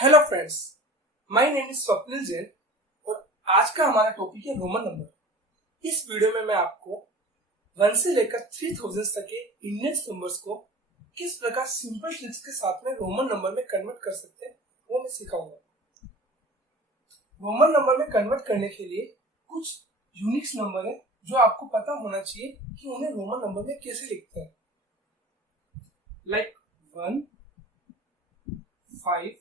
Hello friends, my name is Swapnil Jain और आज का हमारा टॉपिक है रोमन नंबर। इस वीडियो में मैं आपको 1 से लेकर 3000 तक के इंडियन नंबर्स को किस प्रकार सिंपल ट्रिक्स के साथ में रोमन नंबर में कन्वर्ट कर सकते हैं वो मैं सिखाऊंगा। रोमन नंबर में कन्वर्ट करने के लिए कुछ यूनिक नंबर है जो आपको पता होना चाहिए कि उन्हें रोमन नंबर में कैसे लिखते हैं। लाइक 1, 5,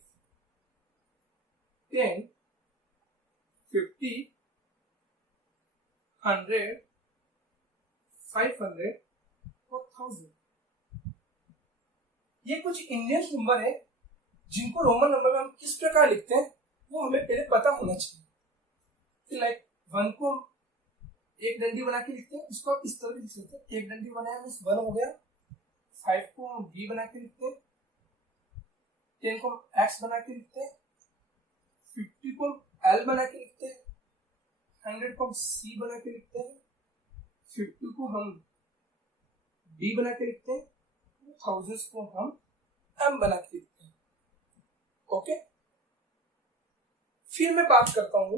10, 50, 100, 500 और 1000। ये कुछ इंडियन नंबर है जिनको रोमन नंबर में हम किस प्रकार लिखते हैं वो हमें पहले पता होना चाहिए। लाइक 1 को एक डंडी बना के लिखते हैं, इसको आप इस तरह लिख सकते हैं। एक डंडी बनाया मीन्स 1 हो गया। 5 को हम बी बना के लिखते हैं। 10 को हम एक्स बना के लिखते हैं। 50 को एल बना के लिखते हैं। 100 को हम सी बना के लिखते हैं। 50 को हम डी बना के लिखते हैं। 1000 को हम एम बना के लिखते हैं। ओके, फिर मैं बात करता हूं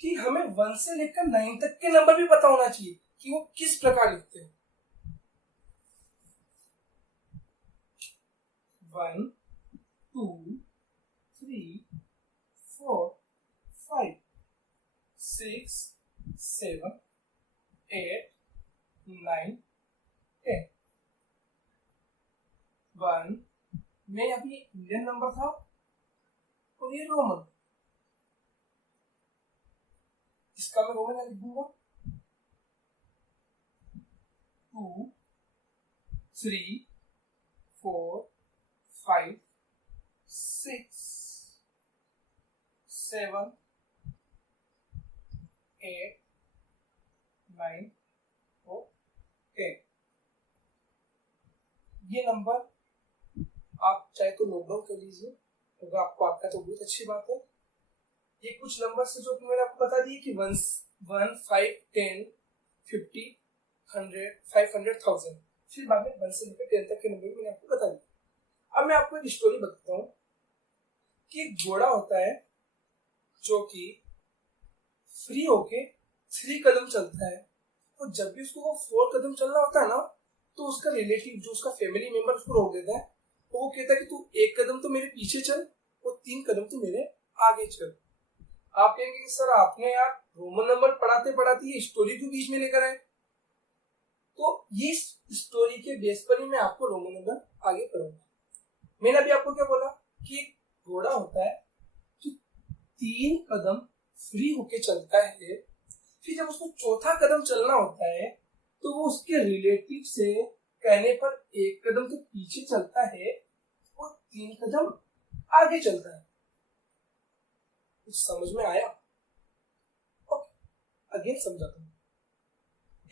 कि हमें 1 से लेकर 9 तक के नंबर भी पता होना चाहिए कि वो किस प्रकार लिखते हैं। 1, 2, 3, 4, 5, 6, 7, 8, 9, 10। 1 में अभी इंडियन नंबर था और ये रोमन, इसका मैं रोमन लिख दूंगा। 2, 3, 4, 5, 6, 7, 8, 9 और 10। ये नंबर आप चाहे तो नोट डाउन कर लीजिए, अगर आपको आता है तो बहुत अच्छी बात है। ये कुछ नंबर से जो मैंने आपको बता दी कि 1, 5, 10, 50, 100, 500, 1000। फिर बाद में 1 से लेकर 10 तक के नंबर मैंने आपको बता दिया। अब मैं आपको एक स्टोरी बताता हूँ कि एक घोड़ा होता है जो कि फ्री होके 3 कदम चलता है, और जब भी उसको वो 4 कदम चलना होता है ना, तो उसका रिलेटिव जो उसका फैमिली मेंबर उसको रोक देता है। तो वो कहता है कि तू 1 कदम तो मेरे पीछे चल और 3 कदम तो मेरे आगे चल। आप कहेंगे कि सर आपने यार रोमन नंबर पढ़ाते पढ़ाते ये स्टोरी क्यों बीच में लेकर आए? तो ये स्टोरी के बेस पर ही मैं आपको रोमन नंबर आगे पढ़ूंगा। मैंने अभी आपको क्या बोला कि एक घोड़ा होता है जो 3 कदम फ्री होके चलता है, फिर जब उसको 4था कदम चलना होता है तो वो उसके रिलेटिव से कहने पर 1 कदम तो पीछे चलता है और 3 कदम आगे चलता है। कुछ समझ में आया? ओके, अगेन समझाता हूँ।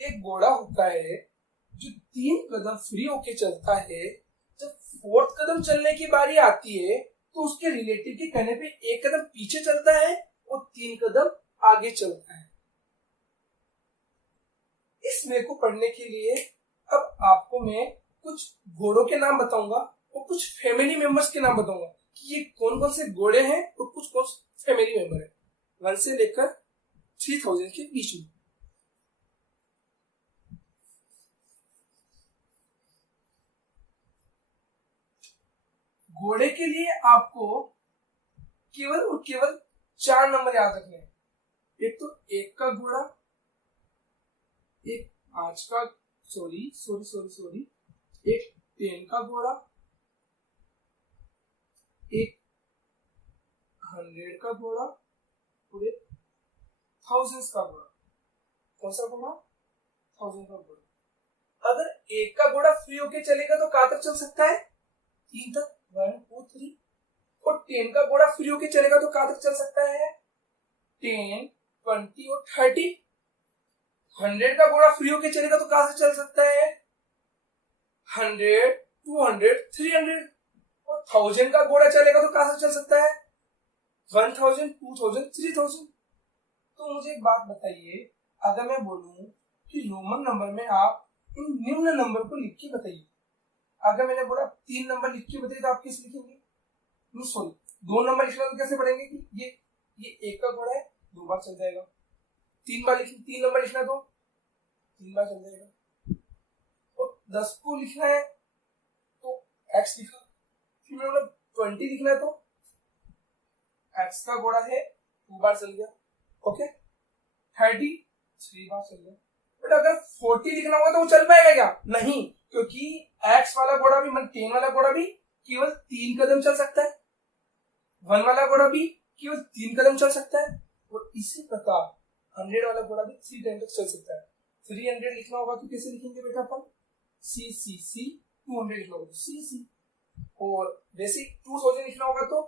एक घोड़ा होता है जो 3 कदम फ्री होके चलता है, जब 4th कदम चलने की बारी आती है तो उसके रिलेटिव के कहने पे 1 कदम पीछे चलता है और 3 कदम आगे चलता है। इस वे को पढ़ने के लिए अब आपको मैं कुछ घोड़ों के नाम बताऊंगा और कुछ फैमिली मेंबर्स के नाम बताऊंगा कि ये कौन कौन से घोड़े हैं और कुछ कौन से फैमिली मेंबर है 1 से लेकर 3000 के बीच में। घोड़े के लिए आपको केवल और केवल 4 नंबर याद रखने हैं। एक तो 1 का घोड़ा, एक 5 का, सॉरी, एक 10 का घोड़ा, एक 100 का घोड़ा और एक 1000 का घोड़ा। कौन सा घोड़ा? 1000 का घोड़ा। अगर 1 का घोड़ा फ्री होके चलेगा तो कहां तक चल सकता है? 3 तक, 1, 2, 3। और 10 का घोड़ा फ्री होके चलेगा तो कहां तक चल सकता है? 10, 20 और 30। 100 का घोड़ा फ्री होके चलेगा तो कहां से चल सकता है? 100, 200, 300। और 1000 का घोड़ा चलेगा तो कहां से चल सकता है? 1000, 2000, 3000। तो मुझे एक बात बताइए, अगर मैं बोलूं कि रोमन नंबर में आप इन निम्न नंबर को लिख के बताइए। अगर मैंने बोला 3 नंबर लिख के बताइए तो आप किस लिखेंगे? सॉरी, दो नंबर लिखना तो कैसे पढ़ेंगे कि ये एक का घोड़ा है, 2 बार चल जाएगा। 3 नंबर लिखना तो 3 बार चल जाएगा। तो 10 को लिखना है तो x लिखा, फिर मैंने 20 लिखना है तो x का घोड़ा है 2 बार चल गया। ओके, 30 3 बार चल गया। बट अगर 40 लिखना होगा तो वो चल पाएगा क्या? नहीं, क्योंकि x वाला घोड़ा भी 10 वाला घोड़ा भी केवल 3 कदम चल सकता है, 1 वाला घोड़ा भी केवल 3 कदम चल सकता है, और इसी प्रकार 100 वाला घोड़ा भी 3 टाइम तक चल सकता है। 300 लिखना होगा तो कैसे लिखेंगे बेटा अपन? सी सी सी। 200 लिखना होगा तो सी सी, और वैसे 2000 लिखना होगा तो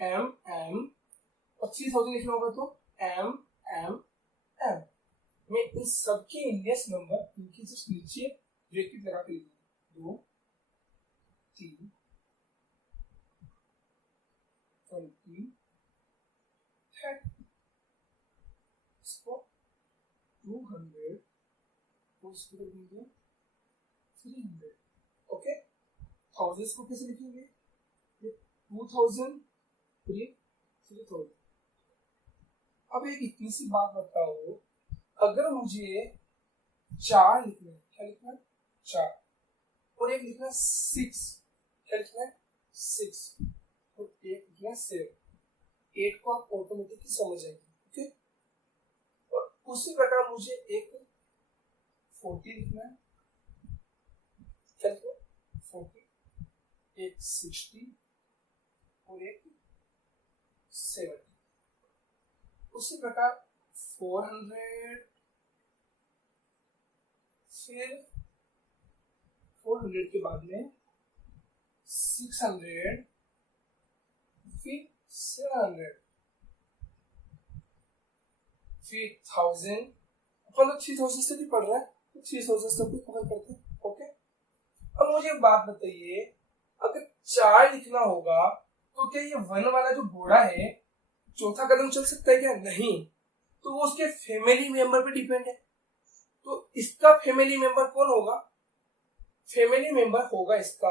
एम एम, और 3000 लिखना होगा तो एम एम एम। मैं इन सबके इंडियस नंबर इनके जस्ट नीचे ब्रैकेट लगा के लिखूंगा, 2 3 20 30, इसको 200 तो इसको लिखेंगे 300। ओके, थाउजेंड्स को कैसे लिखेंगे? 2000 3000। अब एक इतनी सी बात बताओ, अगर मुझे 4 लिखना है, क्या लिखना है? 4, और एक लिखना है 6, क्या लिखना है? 6, और एक लिखना है 7। 8 को आप ऑटोमेटिकली समझ जाएंगे। ओके, और उसी प्रकार मुझे एक 40 लिखना है, क्या लिखना है? 40, एक 60 और एक 70। उसी प्रकार 400, फिर 400 के बाद में 600, फिर 700, फिर 1000। अपन तो 3000 से भी पढ़ रहा है तो 3000 से भी कवर करते हैं। ओके, अब मुझे एक बात बताइए, अगर 4 लिखना होगा तो क्या ये 1 वाला जो घोड़ा है चौथा कदम चल सकता है क्या? नहीं, तो वो उसके फैमिली मेंबर पे डिपेंड है। तो इसका फैमिली मेंबर कौन होगा? फैमिली मेंबर होगा इसका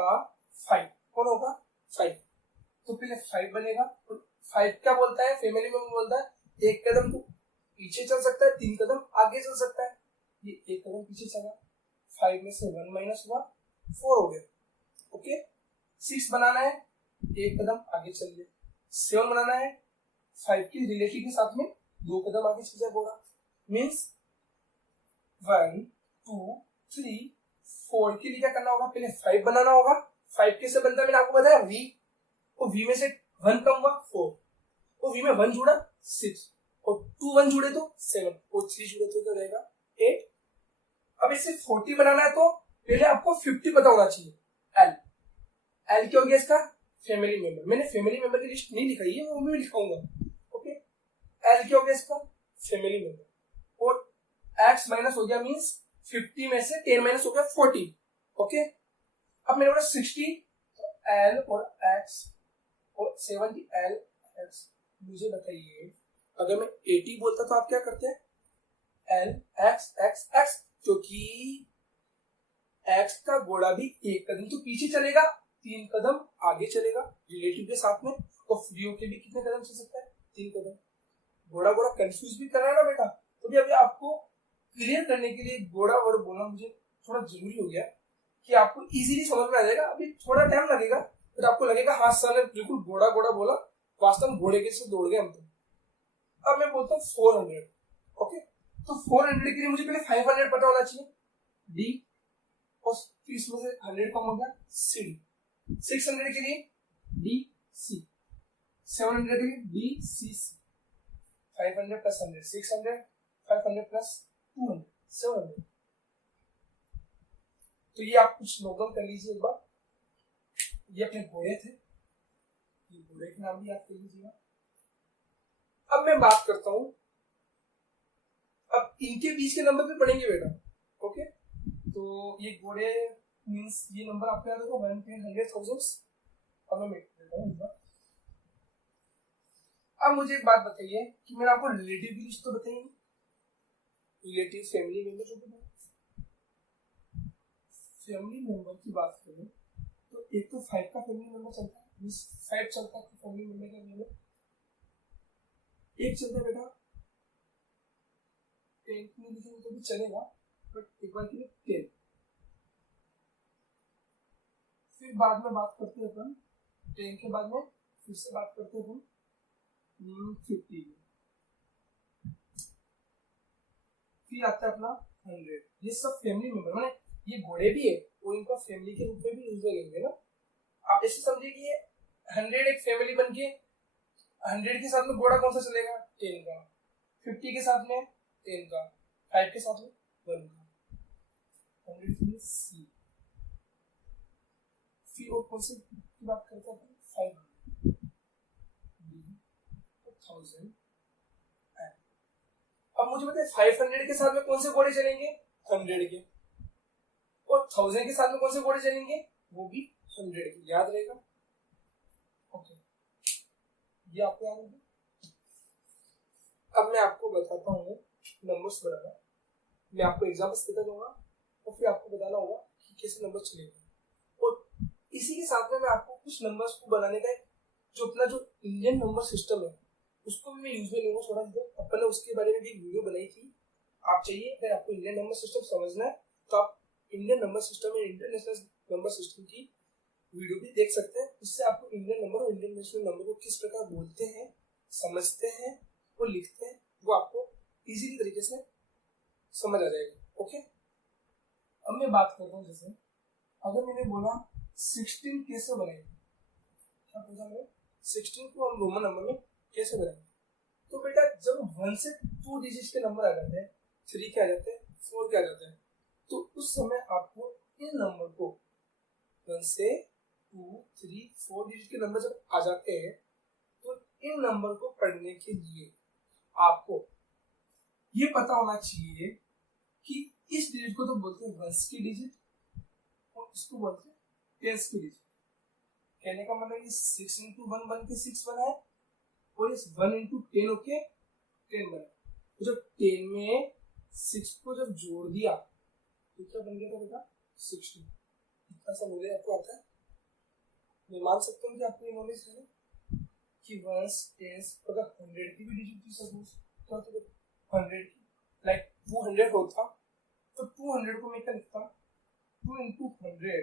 5। कौन होगा? 5। तो पहले 5 बनेगा, और 5 क्या बोलता है? फैमिली मेंबर बोलता है एक कदम तो पीछे चल सकता है, 3 कदम आगे चल सकता है। ये एक कदम पीछे चला, 5 में से 1 माइनस हुआ, 4 हो गया। ओके, 6 बनाना है, एक कदम आगे चल गया। 7 बनाना है, 5 की रिलेटिव के साथ में 2 कदम आगे चल जाए घोड़ा। मीन्स 1 2 3 4 के लिए क्या करना होगा? पहले 5 बनाना होगा। 5 कैसे बनता है मैंने आपको बताया, v, और v में से 1 कम हुआ 4, और v में 1 जुड़ा 6, और 2 1 जुड़े तो 7, और 3 जुड़े तो रहेगा 8। अब इसे 40 बनाना है तो पहले आपको 50 पता होना चाहिए। l क्या हो गया इसका? Family member. मैंने फैमिली मेंबर की लिस्ट नहीं लिखाई है, वो भी लिखाऊंगा। ओके, l क्या हो गया इसका? फैमिली मेंबर, और x माइनस हो गया, मींस 50 में से 10 माइनस हो गया 40। ओके, अब मेरे पास 60 l और x और 70 l x। मुझे बताइए, अगर मैं 80 बोलता तो आप क्या करते हैं? l x x x, क्योंकि x का घोड़ा भी एक कदम तो पीछे चलेगा, 3 कदम आगे चलेगा रिलेटिव के साथ में, और फ्री होके भी कितने कदम चल सकता है? 3 कदम। घोड़ा कंफ्यूज भी कर रहा है ना बेटा, तो भी अभी आपको क्लियर करने के लिए घोड़ा वर्ड बोलना मुझे थोड़ा जरूरी हो गया कि आपको इजीली समझ में आ जाएगा। अभी थोड़ा टाइम लगेगा, फिर आपको लगेगा हाँ सर ने बिल्कुल घोड़ा घोड़ा बोला, वास्तव में घोड़े के से दौड़ गए हम तो। अब मैं बोलता हूँ 400। ओके, तो 400 के लिए मुझे पहले 500 पता होना चाहिए, डी, और इसमें से 100 कम हो गया, सी डी। 600 के लिए डी सी, 700 के लिए डी सी सी, 500 प्लस 100 600, 500 प्लस 200 700। तो ये आप कुछ नोट डाउन कर लीजिए एक बार। ये अपने घोड़े थे, ये घोड़े के नाम भी याद कर लीजिएगा। अब मैं बात करता हूं, अब इनके बीच के नंबर भी पढ़ेंगे बेटा। ओके, तो ये घोड़े मींस ये नंबर आपको याद होगा 1 10 100 1000। अब मैं देता हूं। अब मुझे एक बात बताइए कि मैंने आपको रिलेटिव की लिस्ट तो बताई, रिलेटिव फैमिली मेंबर जो बताया। फैमिली मेंबर की बात करें तो एक तो 5 का फैमिली मेंबर चलता है, फाइव चलता है फैमिली मेंबर के लिए, एक चलता है बेटा 10 में लिखेंगे तो भी चलेगा, बट एक बार के लिए 10। फिर बाद में बात करते हैं अपन 10 के बाद में, फिर से बात करते हैं अपन 50, फिर आता है अपना 100। ये सब फैमिली मेंबर माने ये घोड़े भी है वो इनका फैमिली के रूप में भी यूज करेंगे ना। आप ऐसे समझिए कि ये 100 एक फैमिली बन के 100 के साथ में घोड़ा कौन सा चलेगा 10 का, 50 के साथ में 10 का, 5 के साथ में 1 का, 100 के लिए सी। फिर और कौन सी की बात करते हैं 500, 1000। अब मुझे बताइए 500 के साथ में कौन से घोड़े चलेंगे 100 के, और 1000 के साथ में कौन से घोड़े चलेंगे वो भी 100 के, याद रहेगा। ओके ये आपको याद होगा। अब मैं आपको बताता हूँ नंबर्स बनाना, मैं आपको एग्जाम्पल्स देता जाऊंगा और फिर आपको बताना होगा कि कैसे नंबर चलेंगे, और इसी के साथ में मैं आपको कुछ नंबर्स को बनाने का जो अपना जो इंडियन नंबर सिस्टम है उसको भी मैं यूज में लूंगा थोड़ा सा। अपन ने उसके बारे में भी एक वीडियो बनाई थी, आप चाहिए अगर आपको इंडियन नंबर सिस्टम समझना है तो आप इंडियन नंबर सिस्टम या इंटरनेशनल नंबर सिस्टम की वीडियो भी देख सकते हैं। इससे आपको इंडियन नंबर और इंटरनेशनल नंबर को किस प्रकार बोलते हैं, समझते हैं और लिखते हैं वो आपको इजीली तरीके से समझ आ जाएगा। ओके अब मैं बात करता हूँ, जैसे अगर मैंने बोला 16 कैसे बनाएंगे, क्या पूछा मैंने 16 को हम रोमन नंबर में कैसे बनाएंगे, तो बेटा जब 1 से 2 डिजिट के नंबर आ जाते हैं, 3 के आ जाते हैं, 4 के आ जाते हैं, तो उस समय आपको इन नंबर को 1 से 2, 3, 4 डिजिट के नंबर जब आ जाते हैं तो इन नंबर को पढ़ने के लिए आपको ये पता होना चाहिए कि इस डिजिट को तो बोलते हैं 1s की डिजिट और इसको बोलते हैं 10s की डिजिट। कहने का मतलब ये 6 into 1 बन के 6 बना है और इस 1 into 10 होके 10 बना। तो जब 10 में 6 को जब जोड़ दिया तो क्या बन गया था बेटा 16। इतना सा नॉलेज आपको आता है, मैं मान सकता हूँ कि आपको ये नॉलेज है कि 1s 10s अगर 100 की भी डिजिट थी सपोज क्या तो 100 की लाइक 200 होता तो 200 को मैं क्या लिखता 2 into 100,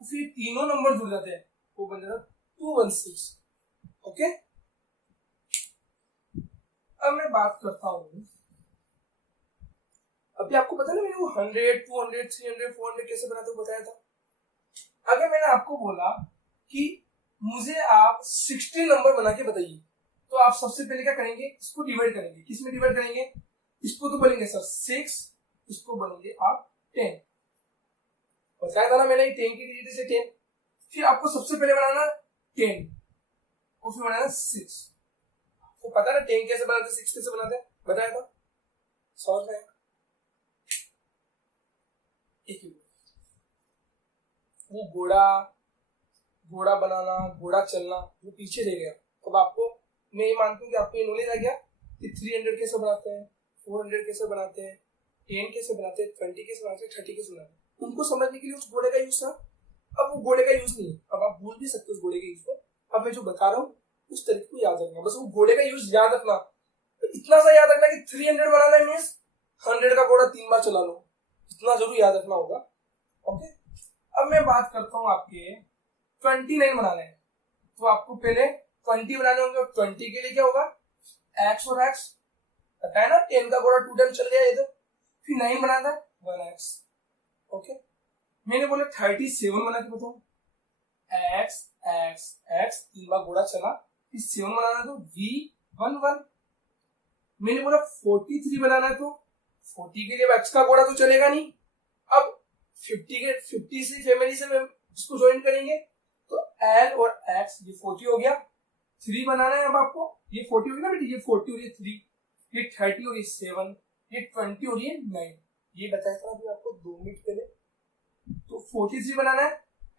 फिर तीनों नंबर जुड़ जाते हैं वो बन जाता 216। ओके अब मैं बात करता हूँ, अभी आपको पता ना मैंने वो 100, 200, 300, 400 कैसे बनाते बताया था। अगर मैंने आपको बोला कि मुझे आप 16 नंबर बना के बताइए तो आप सबसे पहले क्या करेंगे, इसको डिवाइड करेंगे। किसमें डिवाइड करेंगे, इसको तो बोलेंगे सर 6, इसको बोलेंगे आप 10। बताया था ना मैंने 10 की डिजिट से 10। फिर आपको सबसे पहले बनाना 10 और फिर बनाना 6। आपको पता ना 10 कैसे बनाते 6 कैसे बनाते बताया था, समझ में आया। वो घोड़ा बनाना, घोड़ा चलना वो पीछे रह गया। अब आपको मैं ये मानता हूँ कि आपको ये नॉलेज आ गया कि 300 कैसे बनाते हैं, 400 कैसे बनाते हैं, 10 कैसे बनाते हैं, 20 कैसे बनाते हैं, 30 कैसे बनाते हैं। उनको समझने के लिए उस घोड़े का यूज था। अब वो घोड़े का यूज नहीं है, अब आप भूल भी सकते उस घोड़े के यूज को। अब मैं जो बता रहा हूँ उस तरीके को याद रखना, बस वो घोड़े का यूज याद रखना। इतना सा याद रखना कि 300 बनाना है मीन्स 100 का घोड़ा 3 बार चला लो, इतना जरूर याद रखना होगा। ओके अब मैं बात करता हूँ आपके 29 बनाने हैं, तो आपको पहले 20 बनाने होंगे। 20 के लिए क्या होगा x और x, पता है ना 10 का घोड़ा 2 टाइम चल गया इधर। फिर 9 बनाना है 1x। ओके मैंने बोला 37 बना के बताऊं, x x x 3 बार घोड़ा चला, फिर 7 बनाना तो v11। मैंने बोला 43 बनाना है तो 40 के लिए x का घोड़ा तो चलेगा नहीं। अब 50 से फैमिली से इसको ज्वाइन करेंगे तो l और x ये 40 हो गया। 3 बनाना है अब आपको, ये 40 हो गया ना बेटी, ये 40 और ये 3, ये 30 और ये 7, ये 20 और ये 9। ये बताया था अभी आपको 2 मिनट पहले। तो 43 बनाना है,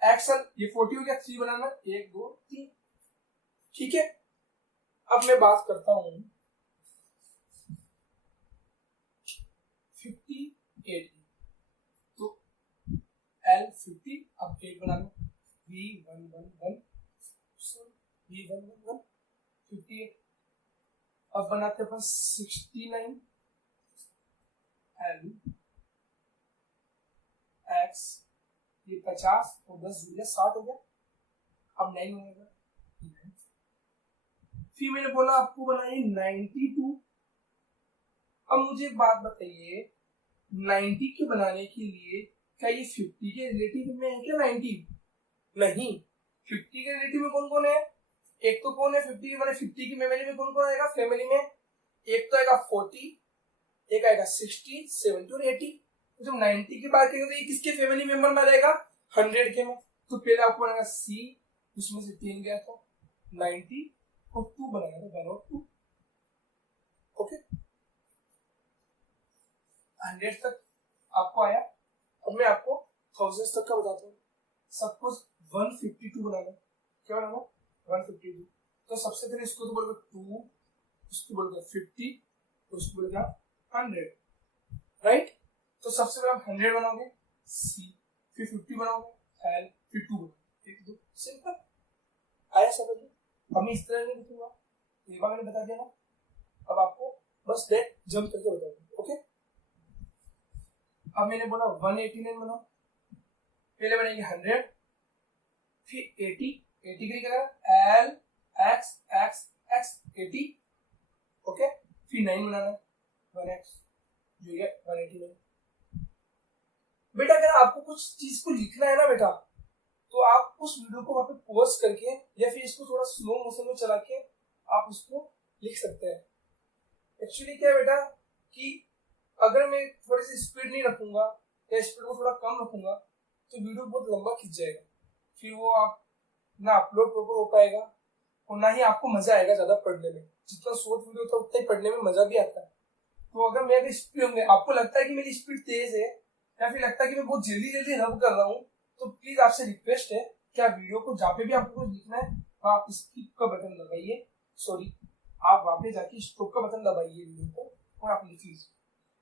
x ये 40 हो गया, 3 बनाना है 1 2 3। ठीक है अब मैं बात करता हूं 58, तो L50 अब 8 बना लो, V111 ये 158। अब बनाते अपन 69 एल एक्स, ये 50 और 10 गुना 60 हो गया। अब 9 बनेगा। फिर मैंने बोला आपको बनाइए 92। अब मुझे एक बात बताइए, 90 के बनाने के लिए क्या ये 50 के रिलेटिव में है क्या 90? नहीं, 50 के रिलेटिव में कौन कौन है? एक तो कौन है 50 के, माने 50 की फैमिली में कौन कौन आएगा? फैमिली में एक तो आएगा 40, एक आएगा 60, 70 और 80। तो जब 90 की बात करेंगे तो ये किसके फैमिली मेंबर में रहेगा? 100 के में। तो पहले आपको बनाएगा सी, उसमें से 3 गया तो 90 और 2 बनाएगा तो 1 और 2। ओके, 100 तक आपको आया। अब मैं आपको 1000 तक का बताता हूँ। सपोज 152 बनाना, क्या बनाना? 152। तो सबसे पहले इसको तो बोलोगे 2, इसको बोलोगे 50, उसको बोलोगे 100, राइट? तो सबसे पहले आप 100 बनाओगे सी, फिर 50 बनाओगे एल, फिर 2 बनाओगे। 1 2 सिंपल आया समझ में? अब मैं इस तरह नहीं लिखूंगा, ये बार मैंने बता दिया ना। अब आपको बस डेट जंप करके बताऊंगा। ओके, अब मैंने बोला 189 बनाओ। पहले बनेगी 100, फिर 80, 80 के लिए क्या करें? L x x x 80। Okay, फिर 9 बनाना, 1x जो है 189। बेटा अगर आपको कुछ चीज को लिखना है ना बेटा, तो आप उस वीडियो को वहां पे पॉज करके या फिर इसको थोड़ा स्लो मोशन में चला के आप उसको लिख सकते हैं। एक्चुअली क्या है बेटा कि अगर मैं थोड़ी सी स्पीड नहीं रखूंगा या स्पीड को थोड़ा कम रखूंगा तो वीडियो बहुत लंबा खिंच जाएगा, फिर वो आप ना अपलोड प्रॉपर हो पाएगा और ना ही आपको मजा आएगा ज्यादा पढ़ने में। जितना शॉर्ट वीडियो होता है उतना ही पढ़ने में मजा भी आता है। तो अगर मेरी स्पीड होंगे, आपको लगता है कि मेरी स्पीड तेज है या फिर लगता है कि मैं बहुत जल्दी जल्दी रब कर रहा हूँ, तो प्लीज आपसे रिक्वेस्ट है कि आप वीडियो को जहाँ पे भी आपको कुछ लिखना है आप स्किप का बटन दबाइए, सॉरी आप वापस जाके स्टॉप का बटन दबाइए वीडियो को और आप लिख लीजिए।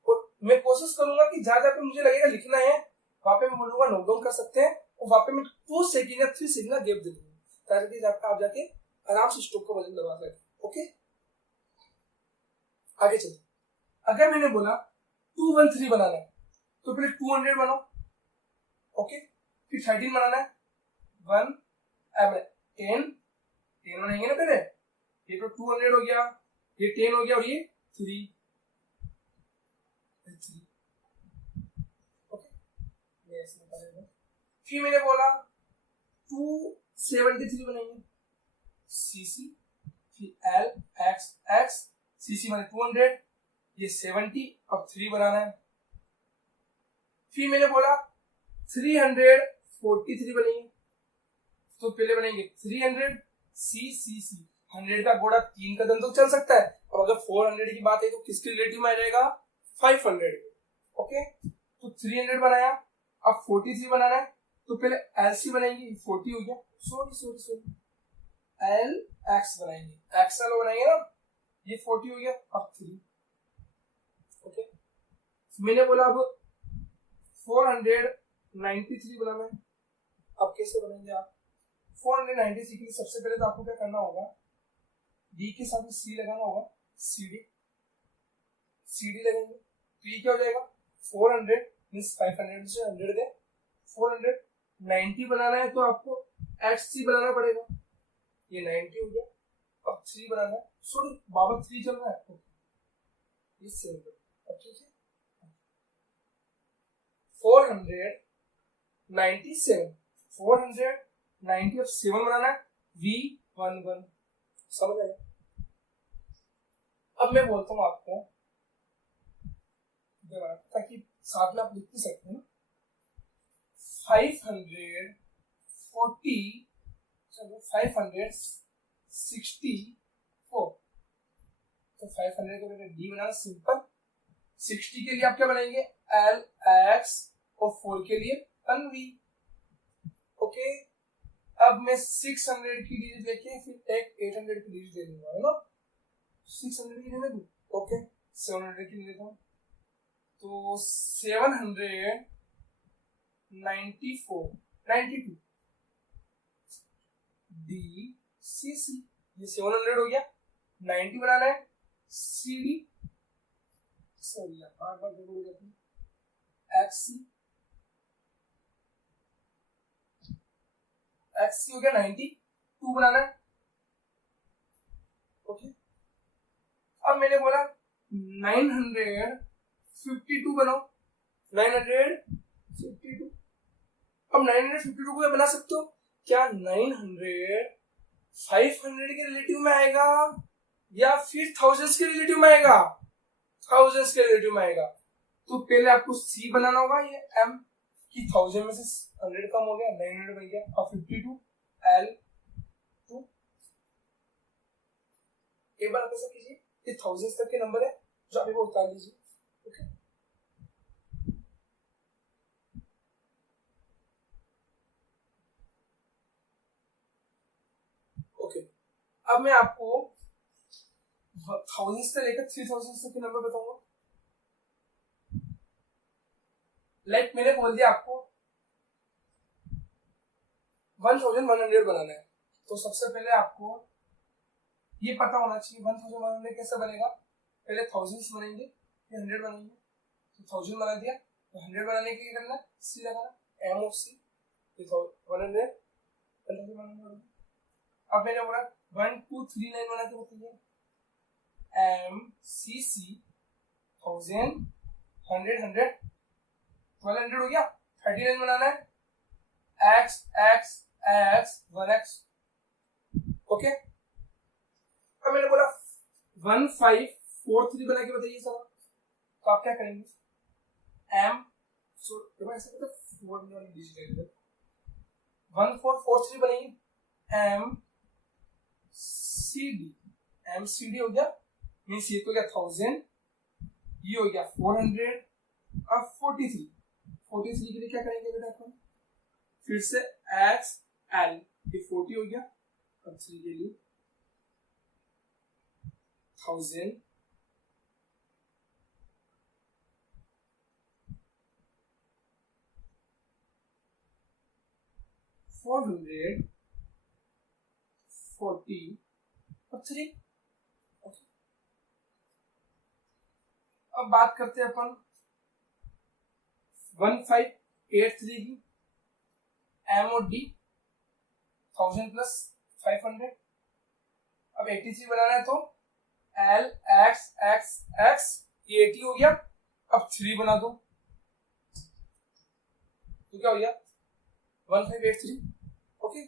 और मैं कोशिश करूंगा कि जहां जहाँ पे मुझे लगेगा लिखना है वहां पे मैं बोलूंगा नोट डाउन कर सकते हैं और वहां पे मैं 2 सेकंड या 3 सेकंड का गैप दे दूंगा ताकि आप जाके आराम से स्टॉप का बटन दबा सके। ओके, आगे चलिए। अगर मैंने बोला 213 बनाना है तो पहले 200 बनाओ। ओके, फिर 13 बनाना है 1 10 10 बनाएंगे ना पहले। ये तो 200 हो गया, ये 10 हो गया और ये 3। फिर मैंने बोला 273 बनाएंगे सीसी, फिर एल एक्स एक्स सीसी माने 200, ये 70, अब 3 बनाना है। फिर मैंने बोला 343 बनेंगे, तो पहले बनेंगे 300 सी सी सी। 100 का घोड़ा 3 कदम तो चल सकता है। अब अगर 400 की बात है तो किसके रिलेटिव में आ जाएगा? 500। ओके, तो 300 बनाया, अब 43 बनाना है तो पहले एलसी बनाएंगे, 40 हो गया, सॉरी एल एक्स बनाएंगे, एक्सएल बनाएंगे ना, ये 40 हो गया, अब 3। ओके, मैंने बोला अब 493 बनाना है। अब कैसे बनाएंगे आप? 493 के लिए सबसे पहले तो आपको क्या करना होगा, डी के साथ सी लगाना होगा, सीडी लगेंगे तो ये क्या हो जाएगा 400 मींस 500 से 100 गए, 490 बनाना है तो आपको XC बनाना पड़ेगा, ये 90 हो गया, अब 3 बनाना है, सॉरी बाबा 3 चल रहा है, ये 7। अब ठीक है 497 490 अब 7 बनाना है, V11 समझ आया। अब मैं बोलता हूँ आपको ताकि साथ में आप लिख भी सकते हैं, 540 चलो 564, तो 500 को मैंने डी बनाना सिंपल। 60 के लिए आप क्या बनाएंगे? एल एक्स और 4 के लिए एन वी। ओके, अब मैं 600 की डिजिट लेके फिर एक 800 की डिजिट ले लूंगा, है ना? 600 की लेने दूं, ओके 700 की ले लेता हूँ, तो 794 92 डी सी सी, ये 700 हो गया। 90 बनाना है सी डी, सॉरी यार बार बार देखो एक्स सी, एक्स सी हो गया 92 बनाना है। ओके, अब मैंने बोला 952 बनाओ, 952। अब 952 को बना सकते हो क्या? 900 500 के रिलेटिव में आएगा या फिर थाउजेंड्स के रिलेटिव में आएगा? थाउजेंड्स के रिलेटिव में आएगा। तो पहले आपको सी बनाना होगा, ये एम की 1000 में से 100 कम हो गया, 900 बन गया। और 52 एल 2। एक बार ऐसा कीजिए, ये थाउजेंड्स तक के नंबर है जो आप एक बार उतार लीजिए। ओके, ओके, अब मैं आपको थाउजेंड से लेकर 3000 तक के नंबर बताऊंगा। लाइक मैंने बोल दिया आपको 1100 बनाना है, तो सबसे पहले आपको ये पता होना चाहिए 1100 कैसे बनेगा। पहले थाउजेंड्स बनेंगे, फिर 100 बनेंगे। तो 1000 बना दिया, तो 100 बनाने के लिए करना सी लगाना, एम ऑफ सी 100। अब मैंने बोला 1239 बना के बताइए, एम सी सी 1000 100 100 1200 हो गया। 39 बनाना है, x x x 1x। Okay, अब मैंने बोला 1543 बना के बताइए सर। तो आप क्या करेंगे, एम 1443 बनेगी, M C D, M C D हो गया, मीन्स ये तो गया 1000, ये हो गया 400। अब 43 के लिए क्या करेंगे बेटा अपन, फिर से एक्स एल, ये 40 हो गया। अब 3 के लिए 1000 400 40 और 3। ओके, अब बात करते हैं अपन 1583 की, एम और डी 1000 प्लस 500। अब 83 बनाना है, तो एल एक्स एक्स एक्स, ये 80 हो गया। अब 3 बना दो, तो क्या हो गया 1583। ओके,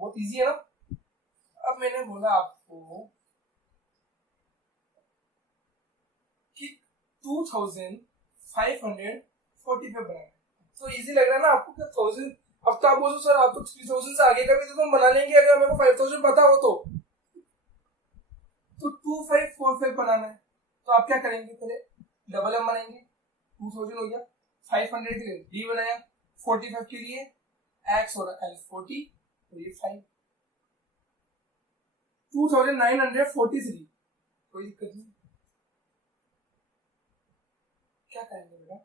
बहुत इजी है ना। अब मैंने बोला आपको कि 2545 बनाना है, तो इजी लग रहा है ना आपको कि 1000। अब तो आप बोलो सर आप तो 3000 से आगे का भी तो बना लेंगे अगर मेरे को 5000 पता हो तो 2545 बनाना है। तो आप क्या करेंगे, पहले डबल एम बनाएंगे, 2000 हो गया। 500 के लिए डी बनाया, 45 के लिए एक्स और एल 40, तो ये 5। 2943, कोई दिक्कत नहीं। क्या करेंगे बेटा,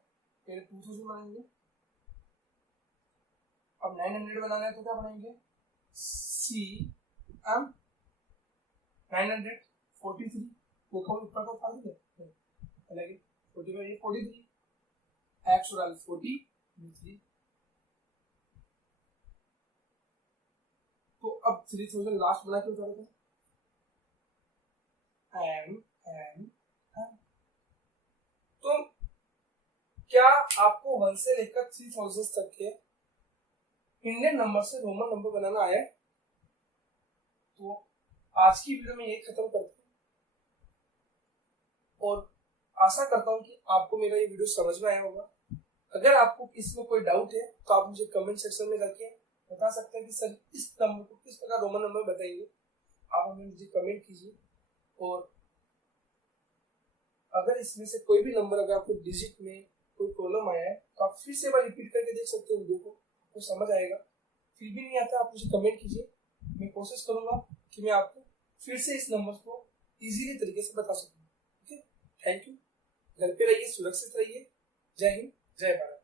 पहले 2000 बनाएंगे, अब 900 बनाना है तो क्या बनाएंगे, सी एम 943 को ऊपर को फाड़ देंगे, अलग 45 ये 43, एक्स और एल 40 3। तो अब 3000 लास्ट बना के उतार दो, एम एम एम। तो क्या आपको 1 से लेकर 3000 तक के इंडियन नंबर से रोमन नंबर बनाना आया? तो आज की वीडियो में ये खत्म करते हैं और आशा करता हूं कि आपको मेरा ये वीडियो समझ में आया होगा। अगर आपको इसमें कोई डाउट है तो आप मुझे कमेंट सेक्शन में जाके बता सकते हैं कि सर इस नंबर को किस प्रकार रोमन नंबर बताएंगे। आप हमें मुझे कमेंट कीजिए, और अगर इसमें से कोई भी नंबर अगर आपको डिजिट में कोई प्रॉब्लम आया है तो आप फिर से एक बार रिपीट करके देख सकते हो वीडियो को, आपको समझ आएगा। फिर भी नहीं आता आप मुझे कमेंट कीजिए, मैं कोशिश करूंगा कि मैं आपको फिर से इस नंबर को इजीली तरीके से बता सकूं। Okay, thank you. घर पे रहिए, सुरक्षित रहिए। जय हिंद, जय भारत।